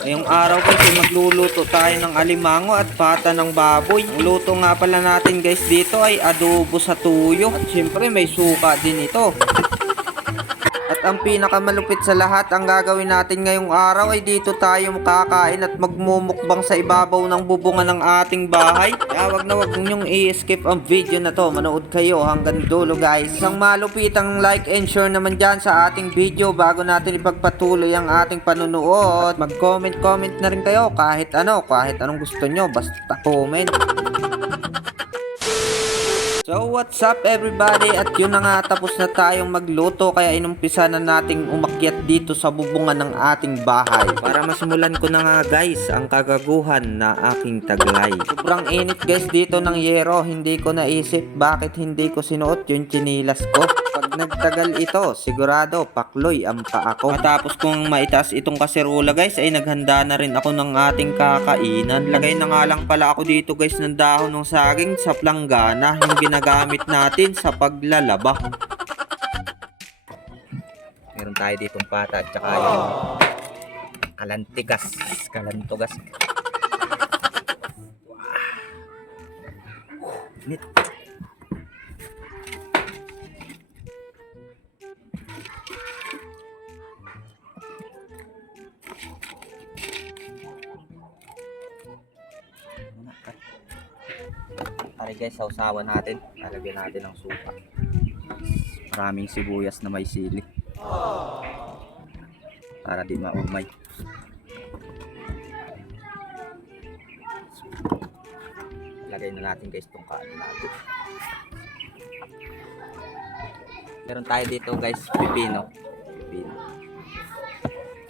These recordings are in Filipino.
Ngayong araw guys ay magluluto tayo ng alimango at pata ng baboy. Ang luto nga pala natin guys dito ay adobo sa tuyo. At syempre may suka din ito. At ang pinakamalupit sa lahat, ang gagawin natin ngayong araw ay dito tayo kakain at magmumukbang sa ibabaw ng bubungan ng ating bahay. Kaya wag niyong i-skip ang video na to. Manood kayo hanggang dulo guys. Isang malupitang like and share naman dyan sa ating video bago natin ipagpatuloy ang ating panunood. Mag-comment na rin kayo kahit anong gusto nyo. Basta comment. So what's up everybody, at yun na nga, tapos na tayong magluto kaya inumpisa na nating umakyat dito sa bubungan ng ating bahay para masimulan ko na nga guys ang kagaguhan na aking taglay. Sobrang init guys dito ng yero, hindi ko naisip bakit hindi ko sinuot yung chinilas ko. Pag nagtagal ito, sigurado pakloy ang paa ko. Matapos kong maitaas itong kaserula guys ay naghanda na rin ako ng ating kakainan. Lagay na nga lang pala ako dito guys ng dahon ng saging sa planggana, yung ginagamit natin sa paglalaba. Meron tayo ditong pata at saka yung kalantugas. Nit. Tari guys, sausawan natin. Lalagyan natin ng suka. Maraming sibuyas na may sili. Para di maumay. Lagay na natin guys itong kaano natin. Meron tayo dito guys, pipino.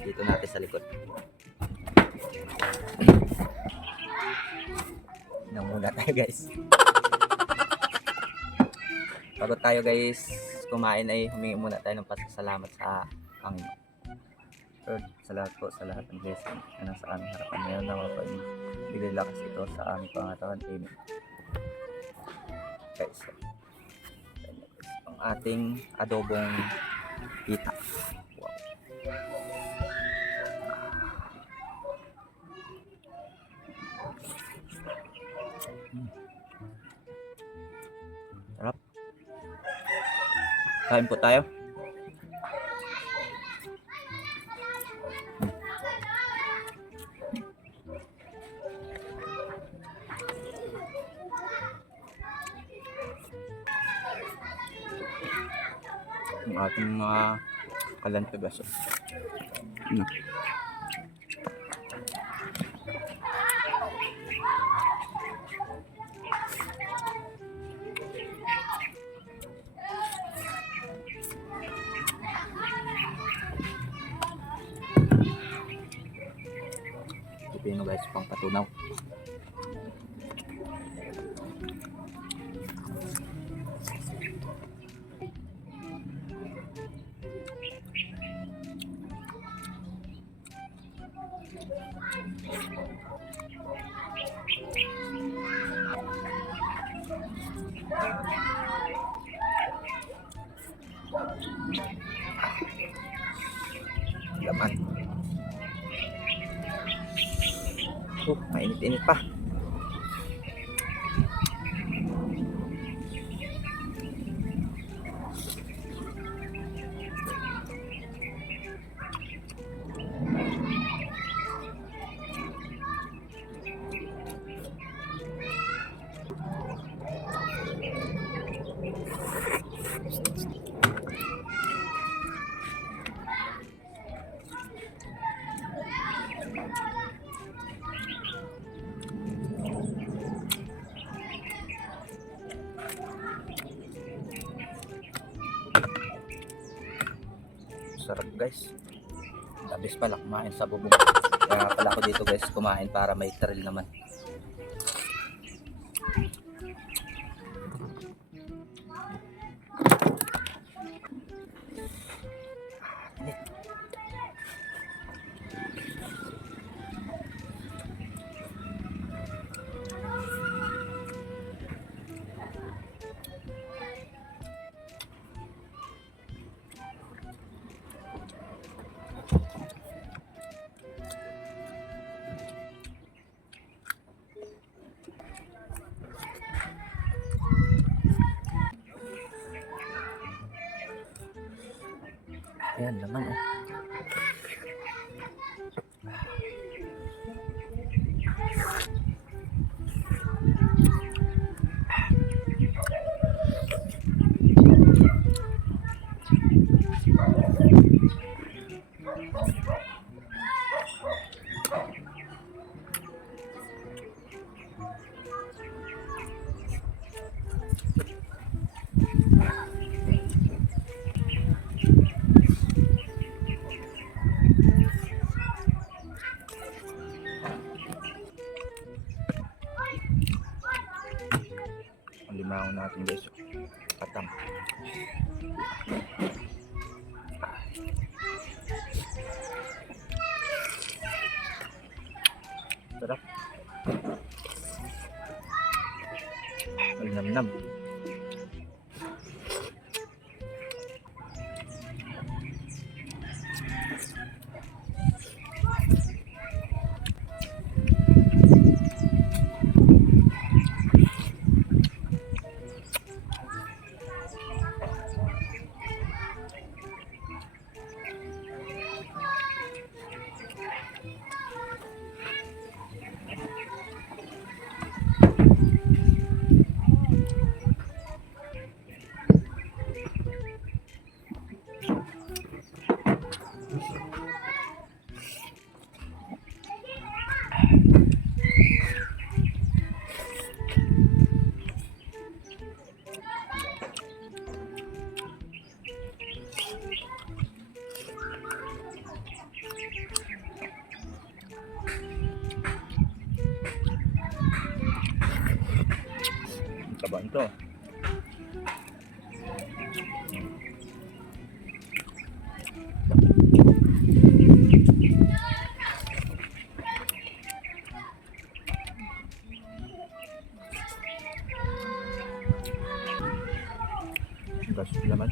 Dito natin sa likod. Muna tayo guys. Bago tayo guys kumain ay humingi muna tayo ng pasasalamat sa Panginoon. Lord, salamat po sa lahat ng blessing na nasa aming harapan ngayon, na bigay lakas ito sa aming pangatawan. Amen. Guys, ang ating adobong pita. Wow. Sarap. Kain po tayo. Ang ating mga kalantugas. Pipino guys, pang patunaw. Laman. Mainit-init pa. Sarap guys. Labis pala kumain sa bubong. Kaya pala ako dito guys kumain para may thrill naman. Ayan, laman oh. Ang limango natin guys. Katam. Sarap. Malinamnam. Taba nito. Gas naman.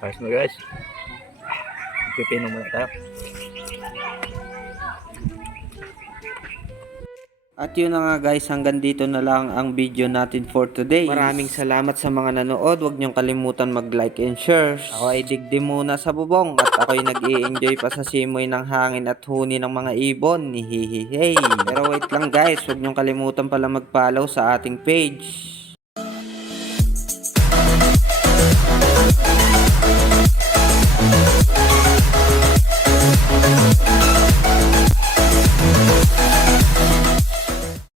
Ayos na guys. Pipino muna tayo. At yun na nga guys, hanggang dito na lang ang video natin for today. Maraming salamat sa mga nanood. Huwag niyong kalimutan mag-like and share. Ako ay digdi muna sa bubong at ako'y nag-i-enjoy pa sa simoy ng hangin at huni ng mga ibon. Hihihi. Pero wait lang guys, huwag niyong kalimutan pala mag-follow sa ating page.